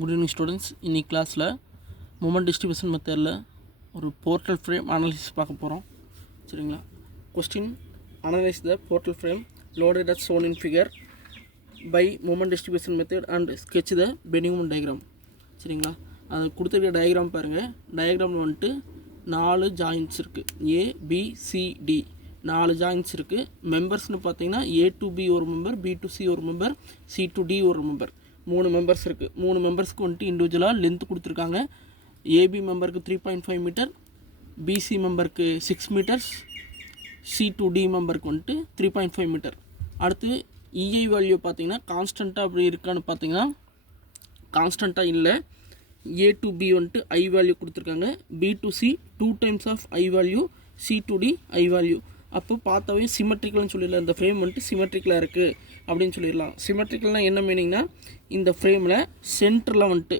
Good evening students. இன்னைக்கு கிளாஸில் moment distribution மெத்தடில் ஒரு போர்ட்டல் ஃப்ரேம் அனாலிசிஸ் பார்க்க போகிறோம். சரிங்களா? Question: analyse the portal frame loaded at shown in figure by moment distribution method and sketch the bending moment diagram. சரிங்களா? அது கொடுத்துருக்க டயக்ராம் பாருங்கள். டயக்ராமில் வந்துட்டு 4 ஜாயின்ட்ஸ் இருக்குது. ABCD 4 ஜாயின்ட்ஸ் இருக்குது. மெம்பர்ஸ்னு பார்த்தீங்கன்னா A to B ஒரு மெம்பர், B to C ஒரு மெம்பர், C to D ஒரு மெம்பர். 3 மெம்பர்ஸ் இருக்குது. 3 மெம்பர்ஸ்க்கு வந்துட்டு இண்டிவிஜுவலாக லென்த் கொடுத்துருக்காங்க. ஏபி மெம்பருக்கு 3.5 மீட்டர், பிசி மெம்பருக்கு 6 மீட்டர்ஸ், சி டு டி மெம்பருக்கு வந்துட்டு 3.5 மீட்டர். அடுத்து இஐ வேல்யூ பார்த்தீங்கன்னா கான்ஸ்டண்ட்டாக அப்படி இருக்கான்னு பார்த்தீங்கன்னா கான்ஸ்டண்ட்டாக இல்லை. ஏ டு பி வந்துட்டு ஐ வேல்யூ கொடுத்துருக்காங்க. B to C 2 times of I value, C to D I value. அப்போ பார்த்தாவே சிமெட்ரிக்கல்னு சொல்லிடலாம். இந்த ஃப்ரேம் வந்துட்டு சிமெட்ரிக்கலாக இருக்குது அப்படின்னு சொல்லிடலாம். சிமெட்ரிக்கல்னால் என்ன மீனிங்னா, இந்த ஃப்ரேமில் சென்டரில் வந்துட்டு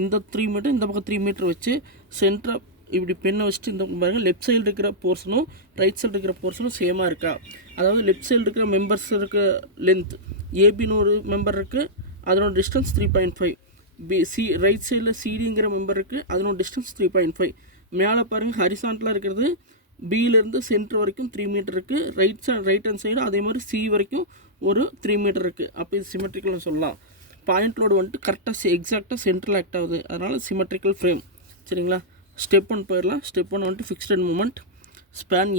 இந்த 3 மீட்டர், இந்த பக்கம் 3 மீட்டர் வச்சு சென்டரை இப்படி பெண்ணை வச்சுட்டு இந்த பாருங்கள், லெஃப்ட் சைடு இருக்கிற போர்ஷனும் ரைட் சைடு இருக்கிற போர்ஷனும் சேமாக இருக்கா. அதாவது லெஃப்ட் சைடு இருக்கிற மெம்பர்ஸ் இருக்க லென்த் ஏபின்னு ஒரு மெம்பர் இருக்குது, அதனோட டிஸ்டன்ஸ் 3.5. சி ரைட் சைடில் சிடிங்கிற மெம்பர் இருக்குது, அதனோட டிஸ்டன்ஸ் 3.5. மேலே பாருங்கள், ஹரிசாண்டலாக இருக்கிறது பியிலேருந்து சென்டர் வரைக்கும் 3 மீட்டர் இருக்குது. ரைட் ஹேண்ட் சைடு அதே மாதிரி சி வரைக்கும் ஒரு 3 மீட்டர் இருக்குது. அப்போ இது சிமெட்ரிக்கல்னு சொல்லலாம். பாயிண்ட் லோடு வந்துட்டு கரெக்டாக எக்ஸாக்டாக சென்டரில் ஆக்ட் ஆகுது, அதனால் சிமெட்ரிக்கல் ஃப்ரேம். சரிங்களா? ஸ்டெப் 1 போயிடலாம். ஸ்டெப் 1 வந்துட்டு fixed moment span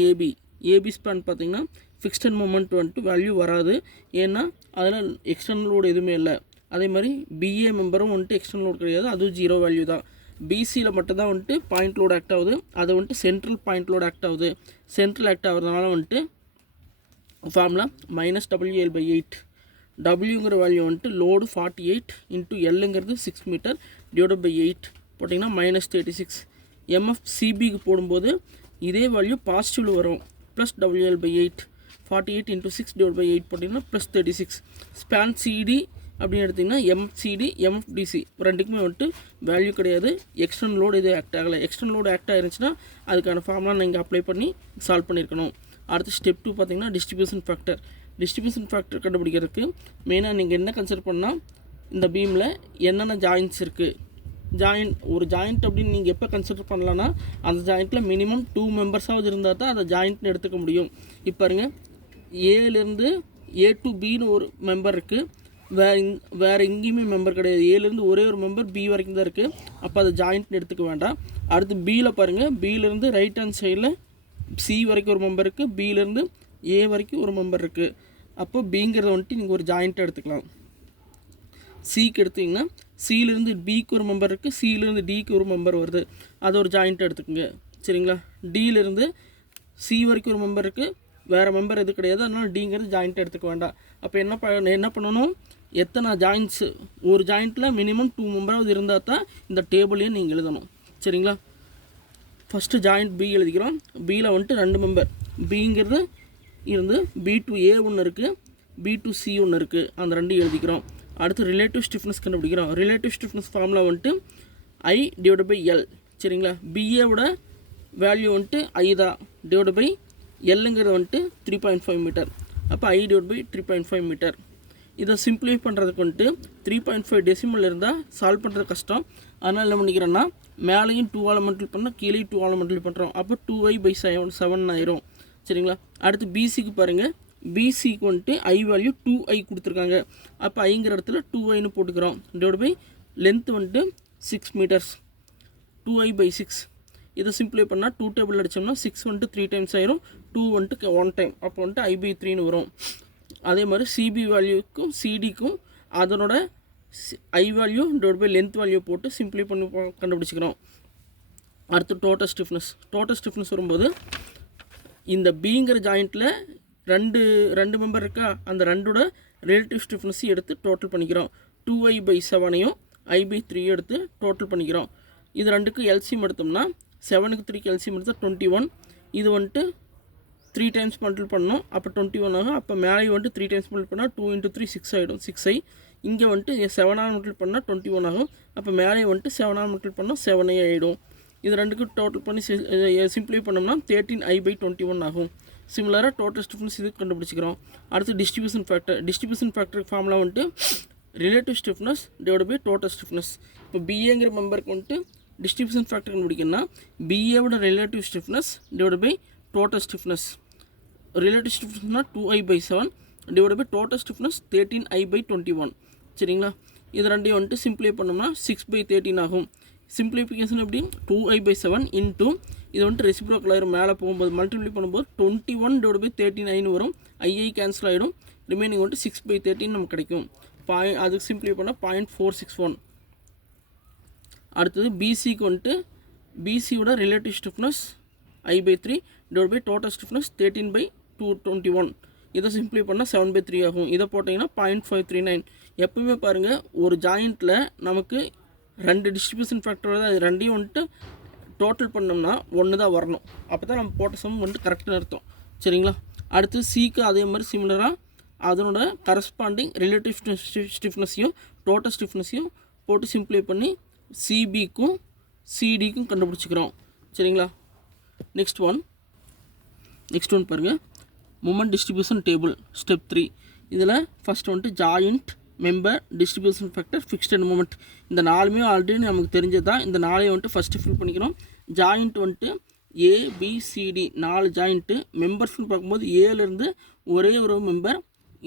AB span பார்த்தீங்கன்னா ஃபிக்ஸ்ட் மூமெண்ட் வந்துட்டு வேல்யூ வராது, ஏன்னா அதில் எக்ஸ்டர்னல் லோடு எதுவுமே இல்லை. அதே மாதிரி பிஏ மெம்பரும் வந்துட்டு எக்ஸ்டர்னல் லோடு கிடையாது, அதுவும் 0 வேல்யூ தான். பிசியில் மட்டும்தான் வந்துட்டு பாயிண்ட் லோடு ஆக்ட் ஆகுது, அது வந்துட்டு சென்ட்ரல் பாயிண்ட் லோடு ஆக்ட் ஆகுது. சென்ட்ரல் ஆக்ட் ஆகிறதுனால வந்துட்டு ஃபார்முலா -WL/8. டபிள்யூங்கிற வேல்யூ வந்துட்டு லோடு 48 இன்ட்டு எல்லுங்கிறது 6 மீட்டர் டிவைடட் பை 8 போட்டிங்கன்னா -36. எம்எஃப்சிபிக்கு போடும்போது இதே வேல்யூ பாசிட்டிவில் வரும், +WL/8. 48 இன்ட்டு 6 டிவைட் பை 8 போட்டிங்கன்னா +36. ஸ்பேன் சிடி அப்படின்னு எடுத்திங்கன்னா எம்சிடி எம்எஃப்டிசி ரெண்டுக்குமே வந்துட்டு வேல்யூ கிடையாது. எக்ஸ்டர்னல் லோடு இது ஆக்ட் ஆகலை. எக்ஸ்டர்னல் லோடு ஆக்ட் ஆகிருந்துச்சுன்னா அதுக்கான ஃபார்முலா நீங்கள் அப்ளை பண்ணி சால்வ் பண்ணியிருக்கணும். அடுத்து ஸ்டெப் 2 பார்த்தீங்கன்னா டிஸ்ட்ரிபியூஷன் ஃபேக்டர். டிஸ்ட்ரிபியூஷன் ஃபேக்டர் கண்டுபிடிக்கிறதுக்கு மெயினாக நீங்கள் என்ன கன்சிடர் பண்ணால், இந்த பீமில் என்னென்ன ஜாயின்ட்ஸ் இருக்குது. ஒரு ஜாயிண்ட் அப்படின்னு நீங்கள் எப்போ கன்சிடர் பண்ணலான்னா, அந்த ஜாயிண்ட்டில் மினிமம் 2 மெம்பர்ஸாவது இருந்தால் தான் அதை ஜாயிண்ட்னு எடுத்துக்க முடியும். இப்போ பாருங்கள், ஏலேருந்து ஏ டு பின்னு ஒரு மெம்பர் இருக்குது, வேறு எங்கேயுமே மெம்பர் கிடையாது. ஏலேருந்து ஒரே ஒரு மெம்பர் பி வரைக்கும் தான் இருக்குது, அப்போ அதை ஜாயிண்ட்னு எடுத்துக்க வேண்டாம். அடுத்து பியில் பாருங்கள், பியிலேருந்து ரைட் ஹேண்ட் சைடில் சி வரைக்கும் ஒரு மெம்பர் இருக்குது, பியிலேருந்து ஏ வரைக்கும் ஒரு மெம்பர் இருக்குது. அப்போ பிங்கிறத வந்துட்டு நீங்கள் ஒரு ஜாயிண்ட்டை எடுத்துக்கலாம். சிக்கு எடுத்திங்கன்னா சியிலேருந்து பிக்கு ஒரு மெம்பர் இருக்குது, சியிலேருந்து டிக்கு ஒரு மெம்பர் வருது, அது ஒரு ஜாயிண்ட்டை எடுத்துக்கோங்க. சரிங்களா? டியிலேருந்து சி வரைக்கும் ஒரு மெம்பர் இருக்குது, வேறு மெம்பர் எது கிடையாது, அதனால் டிங்கிறது ஜாயிண்ட்டை எடுத்துக்க வேண்டாம். அப்போ என்ன பண்ணணும், எத்தனை ஜாயிண்ட்ஸு, ஒரு ஜாயிண்ட்டில் மினிமம் 2 மெம்பராவது இருந்தால் தான் இந்த டேபிளையும் நீங்கள் எழுதணும். சரிங்களா? ஃபஸ்ட்டு ஜாயிண்ட் பி எழுதிக்கிறோம். பியில் வந்துட்டு 2 மெம்பர் பிங்கிறது இருந்து பி டு ஏ ஒன்று இருக்குது, பி டு சி ஒன்று இருக்குது, அந்த 2 எழுதிக்கிறோம். அடுத்து ரிலேட்டிவ் ஸ்டிஃப்னஸ் கண்டுபிடிக்கிறோம். ரிலேட்டிவ் ஸ்டிஃப்னஸ் ஃபார்முலா வந்துட்டு ஐ டிவைட் பை எல். சரிங்களா? பிஏவோட வேல்யூ வந்துட்டு ஐ தான், டிவைட் பை எல்லுங்கிறது வந்துட்டு 3.5 மீட்டர். அப்போ ஐ டிவைட் பை 3.5 மீட்டர். இதை சிம்பிளிஃபை பண்ணுறதுக்கு வந்துட்டு 3.5 டெசிமல் இருந்தால் சால்வ் பண்ணுறது கஷ்டம். அதனால் என்ன பண்ணிக்கிறோன்னா, மேலேயும் 2ஆல் மல்டிப்ளை பண்ணால் கீழே 2ஆல் மல்டிப்ளை பண்ணுறோம். அப்போ 2i/7 ஆயிரும். சரிங்களா? அடுத்து பிசிக்கு பாருங்கள், பிசிக்கு வந்துட்டு ஐ வேல்யூ 2i கொடுத்துருக்காங்க. அப்போ ஐங்கிற இடத்துல 2iன்னு போட்டுக்கிறோம். டிவைட் பை லென்த் வந்துட்டு 6 மீட்டர்ஸ், 2i/6. இதை சிம்பிளை பண்ணால் 2 டேபிள் அடித்தோம்னா 6 வந்துட்டு 3 டைம்ஸ் ஆயிரும், 2 வந்துட்டு 1 டைம், அப்போ வந்துட்டு i/3ன்னு வரும். அதே மாதிரி சிபி வேல்யூக்கும் சிடிக்கும் அதனோட I value divide by length value போட்டு சிம்பிளை பண்ணி கண்டுபிடிச்சிக்கிறோம். அடுத்து டோட்டல் ஸ்டிஃப்னஸ் வரும்போது இந்த பிங்கிற ஜாயிண்ட்டில் ரெண்டு மெம்பர் இருக்கா, அந்த 2ஓட ரிலேட்டிவ் ஸ்டிஃப்னஸையும் எடுத்து டோட்டல் பண்ணிக்கிறோம். 2i/7ஐயும் i/3 எடுத்து டோட்டல் பண்ணிக்கிறோம். இது 2க்கு எல்சிஎம் எடுத்தோம்னா 7க்கு 3க்கு எல்சிஎம் எடுத்தால் 21. இது வந்துட்டு 3 டைம்ஸ் மல்டிபிள் பண்ணணும், அப்போ 21 ஆகும். அப்போ மேலே வந்துட்டு 3 டைம்ஸ் மல்டிபிள் பண்ணால் 2 × 3 6 ஆகிடும், 6i. இங்கே வந்துட்டு 7ஆல் மல்டிபிள் பண்ணால் 21 ஆகும். அப்போ மேலே வந்துட்டு 7ஆல் மல்டிபிள் பண்ணால் 7i ஆகிடும். இது 2க்கு டோட்டல் பண்ணி சிம்பிளிஃபை பண்ணோம்னா 13i/21 ஆகும். சிமிலராக டோட்டல் ஸ்டிஃப்னஸ் இது கண்டுபிடிச்சிக்கிறோம். அடுத்து டிஸ்ட்ரிபியூஷன் ஃபேக்டருக்கு ஃபார்முலா வந்துட்டு relative stiffness divide by total stiffness. இப்போ பிஏங்கிற மெம்பருக்கு வந்துட்டு டிஸ்ட்ரிபியூஷன் ஃபேக்டர் கண்டுபிடிக்கணும்னா பிஏவோட relative stiffness divide by total stiffness. Relative ஸ்டிஃப்னஸ்னால் 2i/7 divide by total stiffness 13i/21. சரிங்களா? இது ரெண்டையும் வந்துட்டு சிம்ப்ளை பண்ணோம்னா 6/13 ஆகும். சிம்ப்ளிஃபிகேஷன் எப்படி 2i/7 இன்ட்டு இது வந்துட்டு ரெசிப்ரோக்கல் ஆயிரும். மேலே போகும்போது மல்டிப்ளை பண்ணும்போது 21 டிவைட் பை 13i வரும். ஐ கேன்சல் ஆகிடும். ரிமைனிங் வந்துட்டு 6/13 நமக்கு கிடைக்கும். அதுக்கு சிம்ப்ளை பண்ணால் 0.461. அடுத்தது பிசிக்கு வந்துட்டு பிசியோட relative stiffness i/3 divide by total stiffness 13/221. இதை சிம்ப்ளை பண்ணால் 7/3 ஆகும். இதை போட்டிங்கன்னா 0.539. எப்பவுமே பாருங்கள் ஒரு ஜாயிண்ட்டில் நமக்கு 2 டிஸ்ட்ரிபியூஷன் ஃபேக்டர் தான். அது ரெண்டையும் வந்துட்டு டோட்டல் பண்ணோம்னா 1 தான் வரணும். அப்போ தான் நம்ம போட்ட சம் வந்துட்டு கரெக்டாக அர்த்தம். சரிங்களா? அடுத்து சிக்கு அதே மாதிரி சிமிலராக அதனோட கரஸ்பாண்டிங் ரிலேட்டிவ் ஸ்டிஃப்னஸையும் டோட்டல் ஸ்டிஃப்னஸையும் போட்டு சிம்ப்ளை பண்ணி சிபிக்கும் சிடிக்கும் கண்டுபிடிச்சிக்கிறோம். சரிங்களா? நெக்ஸ்ட் ஒன் பாருங்கள், மொமெண்ட் டிஸ்ட்ரிபியூஷன் டேபிள் ஸ்டெப் 3. இதில் ஃபஸ்ட் வந்துட்டு joint, member, distribution factor, fixed and moment. இந்த 4மே ஆல்ரெடி நமக்கு தெரிஞ்சது தான். இந்த 4ஐயும் வந்துட்டு ஃபஸ்ட்டு ஃபில் பண்ணிக்கிறோம். ஜாயிண்ட் வந்துட்டு ஏபிசிடி 4 ஜாயிண்ட்டு. மெம்பர்ஸ்னு பார்க்கும்போது ஏலேருந்து ஒரே ஒரு மெம்பர்.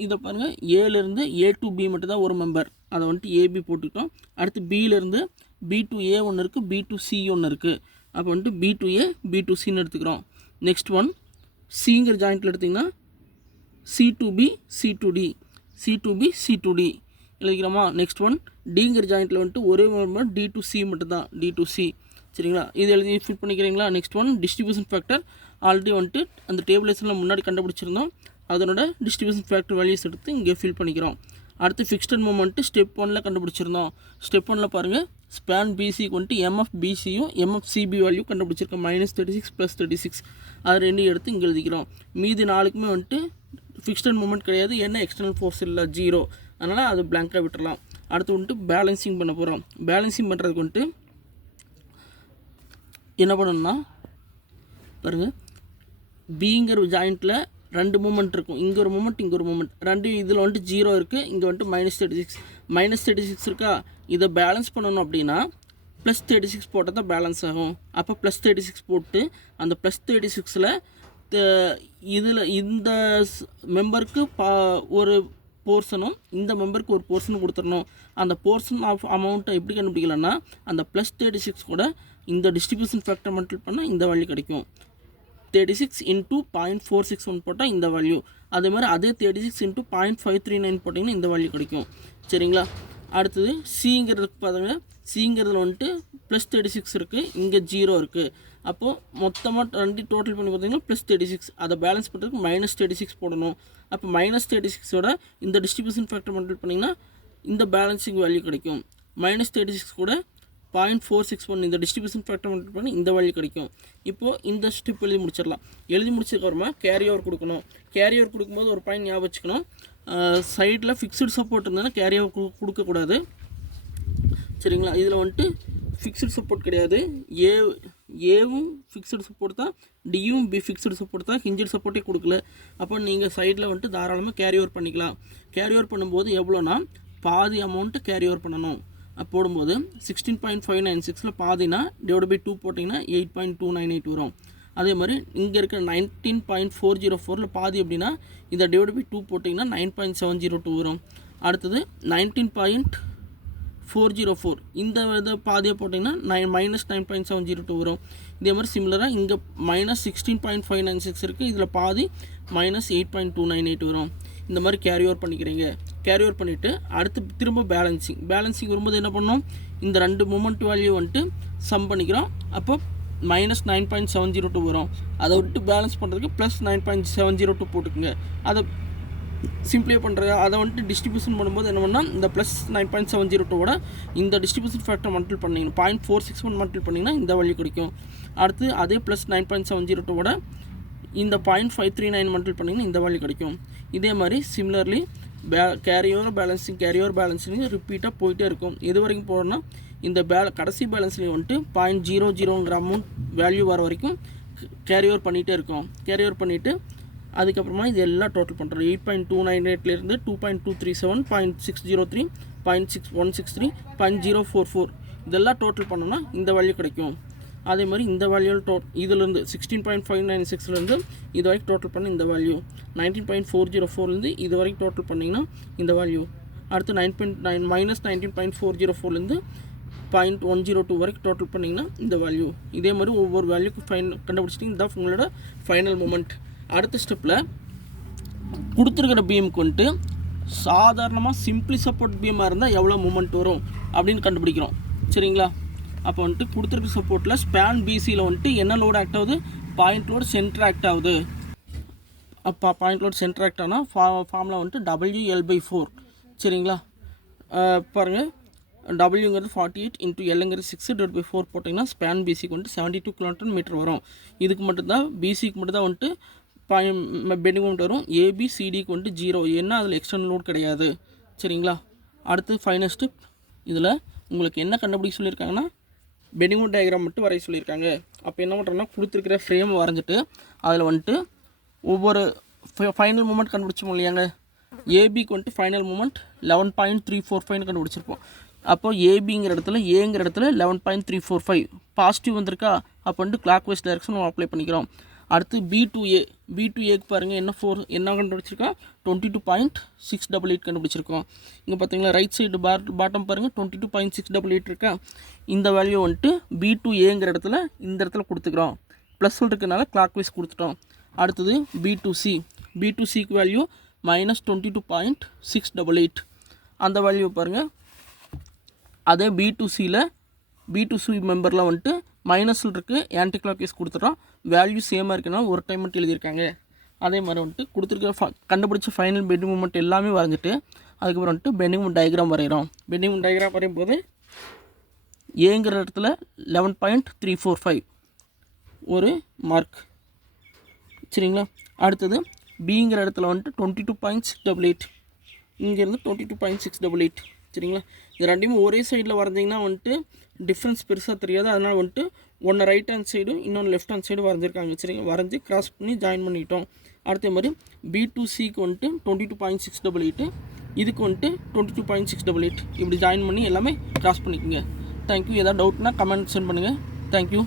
இதை பாருங்கள், ஏலேருந்து A to B மட்டும் தான் ஒரு மெம்பர். அதை வந்துட்டு ஏபி போட்டுக்கிட்டோம். அடுத்து பியிலேருந்து B to A ஒன்று இருக்குது, B to C ஒன்று இருக்குது. அப்போ வந்துட்டு B to A, B to Cன்னு எடுத்துக்கிறோம். நெக்ஸ்ட் ஒன் சிங்கிற ஜாயிண்ட்டில் எடுத்திங்கன்னா C to B, C to D, C to B, C to D எழுதிக்கிறோமா? நெக்ஸ்ட் ஒன் டிங்கிற ஜாயிண்ட்டில் வந்துட்டு ஒரே மெம்பர் D to C மட்டும் தான், D to C. சரிங்களா? இது எழுதி ஃபில் பண்ணிக்கிறீங்களா? Next one distribution factor already வந்துட்டு அந்த டேபிளேஷனில் முன்னாடி கண்டுபிடிச்சிருந்தோம். அதனோட டிஸ்ட்ரிபியூஷன் ஃபேக்டர் வேல்யூஸ் எடுத்து இங்கே ஃபில் பண்ணிக்கிறோம். அடுத்து ஃபிக்ஸ்ட் அண்ட் மொமெண்ட்டு ஸ்டெப் 1ல் கண்டுபிடிச்சிருந்தோம். ஸ்டெப் 1ல் பாருங்கள், ஸ்பேன் பிசிக்கு வந்துட்டு MFBCயும் MFCB வேல்யூ கண்டுபிடிச்சிருக்கோம். -36 + 36. அது ரெண்டையும் எடுத்து இங்கே எழுதிக்கிறோம். மீதி 4க்குமே வந்துட்டு ஃபிக்ஸ்ட் அண்ட் மொமெண்ட் கிடையாது. ஏன்னா எக்ஸ்டர்னல் ஃபோர்ஸ் இல்லை, 0. அதனால் அது பிளாங்காக விட்டுறலாம். அடுத்து வந்துட்டு பேலன்சிங் பண்ண போகிறோம். பேலன்சிங் பண்ணுறதுக்கு வந்துட்டு என்ன பண்ணணும்னா பாருங்கள், பிங்கிற ஜாயிண்ட்டில் 2 மூமெண்ட் இருக்கும். இங்கே ஒரு மூமெண்ட், இங்கே ஒரு மூமெண்ட். ரெண்டு இதில் வந்துட்டு 0 இருக்குது, இங்கே வந்துட்டு -36 இருக்கா? இதை பேலன்ஸ் பண்ணணும் அப்படின்னா +36 போட்டால் தான் பேலன்ஸ் ஆகும். அப்போ +36 போட்டு அந்த +36ல் இதில் இந்த மெம்பருக்கு ஒரு போர்ஷனும் இந்த மெம்பருக்கு ஒரு போர்ஷனும் கொடுத்துடணும். அந்த போர்ஷன் ஆஃப் அமௌண்ட்டை எப்படி கண்டுபிடிக்கலன்னா அந்த +36 கூட இந்த டிஸ்ட்ரிபியூஷன் ஃபேக்டர் மல்டிப்ளை பண்ணால் இந்த வேல்யூ கிடைக்கும். 36 × 0.461 போட்டால் இந்த வேல்யூ. அதே மாதிரி அதே 36 × 0.539 போட்டிங்கன்னா இந்த வேல்யூ கிடைக்கும். சரிங்களா? அடுத்தது சிங்கிறதுக்கு பாருங்க, சிங்கிறதுல வந்துட்டு +36 இருக்குது, இங்கே 0 இருக்குது. அப்போது மொத்தமாக 2 டோட்டல் பண்ணி பார்த்தீங்கன்னா +36. அதை பேலன்ஸ் பண்ணுறதுக்கு -36 போடணும். அப்போ -36ஓட இந்த டிஸ்ட்ரிபியூஷன் ஃபேக்டர் மல்டிப்ளை பண்ணிங்கன்னா இந்த பேலன்சிங் வேல்யூ கிடைக்கும். -36 கூட 0.461 இந்த டிஸ்ட்ரிபியூஷன் ஃபேக்டர் மல்டிப்ளை பண்ணி இந்த வேல்யூ கிடைக்கும். இப்போது இந்த ஸ்டெப் எழுதி முடிச்சிடலாம். எழுதி முடிச்சதுக்கப்புறமா கேரி ஓவர் கொடுக்கணும். கேரி ஓவர் கொடுக்கும்போது ஒரு பாயிண்ட் ஞாபகம் வச்சுக்கணும், சைடில் ஃபிக்ஸ்டு சப்போர்ட் இருந்ததுன்னா கேரி ஓவர் கொடுக்கக்கூடாது. சரிங்களா? இதில் வந்துட்டு ஃபிக்ஸ்டு சப்போர்ட் கிடையாது. ஏவும் ஃபிக்ஸ்டு சப்போர்ட் தான், டியும் ஃபிக்ஸ்டு சப்போர்ட் தான், ஹிஞ்சட் சப்போர்ட்டே கொடுக்கல. அப்போ நீங்கள் சைடில் வந்துட்டு தாராளமாக கேரி ஓவர் பண்ணிக்கலாம். கேரி ஓவர் பண்ணும்போது எவ்வளோனா பாதி அமௌண்ட்டு கேரி ஓவர் பண்ணணும். போடும்போது 16.596 பாதினா /2 போட்டிங்கன்னா 8.298 வரும். அதே மாதிரி இங்கே இருக்கிற 19.404 பாதி அப்படின்னா இந்த /2 போட்டிங்கன்னா 9.702 வரும். அடுத்தது 19.404 இந்த பாதியை போட்டிங்கன்னா -9.702 வரும். இதே மாதிரி சிமிலராக இங்கே -16.596 இருக்குது, இதில் பாதி -8.298 வரும். இந்த மாதிரி கேரி ஓவர் பண்ணிக்கிறீங்க. கேரி ஓவர் பண்ணிவிட்டு அடுத்து திரும்ப பேலன்சிங் வரும்போது என்ன பண்ணோம், இந்த 2 மூமெண்ட் வேல்யூ வந்துட்டு சம் பண்ணிக்கிறோம். அப்போ -9.702 வரும். அதை விட்டு பேலன்ஸ் பண்ணுறதுக்கு +9.702 போட்டுக்குங்க. அதை சிம்பிளே பண்ணுறது, அதை வந்துட்டு டிஸ்ட்ரிபியூஷன் பண்ணும்போது என்ன பண்ணால் இந்த +9.702ஓட இந்த டிஸ்ட்ரிபியூஷன் ஃபேக்டர் மல்டிப்ளை பண்ணிங்கன்னா 0.461 மல்டிப்ளை பண்ணிங்கன்னா இந்த வேல்யூ கிடைக்கும். அடுத்து அதே +9.702ஓட இந்த 0.539 மல்டிப்ளை பண்ணிங்கன்னா இந்த வேல்யூ கிடைக்கும். இதே மாதிரி சிமிலர்லி கேரி ஓவர் பேலன்சிங் ரிப்பீட்டாக போயிட்டே இருக்கும். எது வரைக்கும் போகிறோன்னா இந்த கடைசி பேலன்ஸ்லேயும் வந்துட்டு 0.00ங்கிற அமௌண்ட் வேல்யூ வர வரைக்கும் கேரி ஓவர் பண்ணிகிட்டே இருக்கும். கேரி ஓவர் பண்ணிவிட்டு அதுக்கப்புறமா இது எல்லாம் டோட்டல் பண்ணுறோம். 8.298லேருந்து 2.237, 0.603, 0.6163 0.044 இதெல்லாம் டோட்டல் பண்ணோம்னா இந்த வேல்யூ கிடைக்கும். அதே மாதிரி இந்த வேல்யூ இதிலேருந்து 16.596லேருந்து இது வரைக்கும் டோட்டல் பண்ண இந்த வேல்யூ, 19.404லேருந்து இது வரைக்கும் டோட்டல் பண்ணிங்கன்னா இந்த வேல்யூ, அடுத்து -19.404லேருந்து 0.102 வரைக்கும் டோட்டல் பண்ணிங்கன்னா இந்த வேல்யூ. இதே மாதிரி ஒவ்வொரு வேல்யூக்கு கண்டுபிடிச்சிட்டிங்க. இதுதான் உங்களோட ஃபைனல் மூமெண்ட். அடுத்த ஸ்டெப்பில் கொடுத்துருக்கிற பீமுக்கு வந்துட்டு சாதாரணமாக சிம்பிளி சப்போர்ட் பீமாக இருந்தால் எவ்வளோ மூமெண்ட் வரும் அப்படின்னு கண்டுபிடிக்கிறோம். சரிங்களா? அப்போ வந்துட்டு கொடுத்துருக்க சப்போர்ட்டில் ஸ்பேன் பிசியில் வந்துட்டு என்ன லோடு ஆக்ட் ஆகுது, பாயிண்ட் லோடு சென்டர் ஆக்ட் ஆகுது. அப்போ பாயிண்ட் லோடு சென்டர் ஆக்ட் ஆனால் ஃபார்முலா வந்துட்டு WL/4. சரிங்களா? பாருங்கள், டபிள்யூங்கிறது 48 × Lங்கிறது 6/4 போட்டிங்கன்னா ஸ்பேன் பிசிக்கு வந்துட்டு 72 kN வரும். இதுக்கு மட்டும்தான் பிசிக்கு மட்டும்தான் வந்துட்டு பெண்டிங் மொமெண்ட் வரும். ஏபிசிடிக்கு வந்துட்டு 0, ஏன்னா அதில் எக்ஸ்டர்னல் லோட் கிடையாது. சரிங்களா? அடுத்து ஃபைனல் ஸ்டெப். இதில் உங்களுக்கு என்ன கண்டுபிடிக்க சொல்லியிருக்காங்கன்னா பெண்டிங் மொமெண்ட் டயக்ராம் மட்டும் வரைய சொல்லியிருக்காங்க. அப்போ என்ன பண்ணுறோன்னா கொடுத்துருக்கிற ஃப்ரேம் வரைஞ்சிட்டு அதில் வந்துட்டு ஒவ்வொரு ஃபைனல் மூமெண்ட் கண்டுபிடிச்சோம் இல்லையாங்க. ஏபிக்கு வந்துட்டு ஃபைனல் மூமெண்ட் 11.345 கண்டுபிடிச்சிருப்போம். அப்போது ஏபிங்கிற இடத்துல ஏங்கிற இடத்துல 11.345 பாசிட்டிவ் வந்திருக்கா. அப்போ வந்துட்டு கிளாக் வைஸ் டைரக்ஷன் அப்ளை பண்ணிக்கிறோம். அடுத்து B2Aக்கு பாருங்கள் என்ன கண்டுபிடிச்சிருக்கோம், 22.688 கண்டுபிடிச்சிருக்கோம். இங்கே பார்த்தீங்களா ரைட் சைடு பாட்டம் பாருங்கள் 22.688 இருக்கா. இந்த வேல்யூ வந்துட்டு B2Aங்கிற இடத்துல இந்த இடத்துல கொடுத்துக்கிறோம். ப்ளஸ் இருக்கிறதுனால கிளாக் வைஸ் கொடுத்துட்டோம். அடுத்தது B2Cக்கு வேல்யூ -22.688. அந்த வேல்யூ பாருங்கள். அதே B2C மெம்பரில் வந்துட்டு மைனஸில் இருக்குது, ஆன்டி கிளாக் வைஸ் கொடுத்துட்டோம். வேல்யூ சேமாக இருக்குன்னா ஒரு டைம் மட்டும் எழுதியிருக்காங்க. அதே மாதிரி வந்துட்டு கொடுத்துருக்க கண்டுபிடிச்ச ஃபைனல் பெண்டிங் மூமெண்ட் எல்லாமே வரைஞ்சிட்டு அதுக்கப்புறம் வந்துட்டு பெண்டிங் மூமெண்ட் டயக்ராம் வரைகிறோம். பெண்டிங் மூமெண்ட் டயக்ராம் வரையும் போது ஏங்கிற இடத்துல 11.345 ஒரு மார்க். சரிங்களா? அடுத்தது பிங்கிற இடத்துல வந்துட்டு 22.688, இங்கேருந்து 22.688. சரிங்களா? இது ரெண்டையும் ஒரே சைடில் வரைஞ்சிங்கன்னா வந்துட்டு டிஃப்ரென்ஸ் பெருசாக தெரியாது. அதனால் வந்துட்டு ஒன்று ரைட் ஹேண்ட் சைடும் இன்னொன்று லெஃப்ட் ஹேண்ட் சைடு வரைஞ்சிருக்காங்க. சரிங்க? வரைஞ்சி கிராஸ் பண்ணி ஜாயின் பண்ணிட்டோம். அடுத்த மாதிரி B2Cக்கு வந்துட்டு 22.688, இதுக்கு வந்துட்டு 22.688 இப்படி ஜாயின் பண்ணி எல்லாமே கிராஸ் பண்ணிக்கோங்க. தேங்க்யூ. ஏதாவது டவுட்னா கமெண்ட் சென்ட் பண்ணுங்கள். தேங்க்யூ.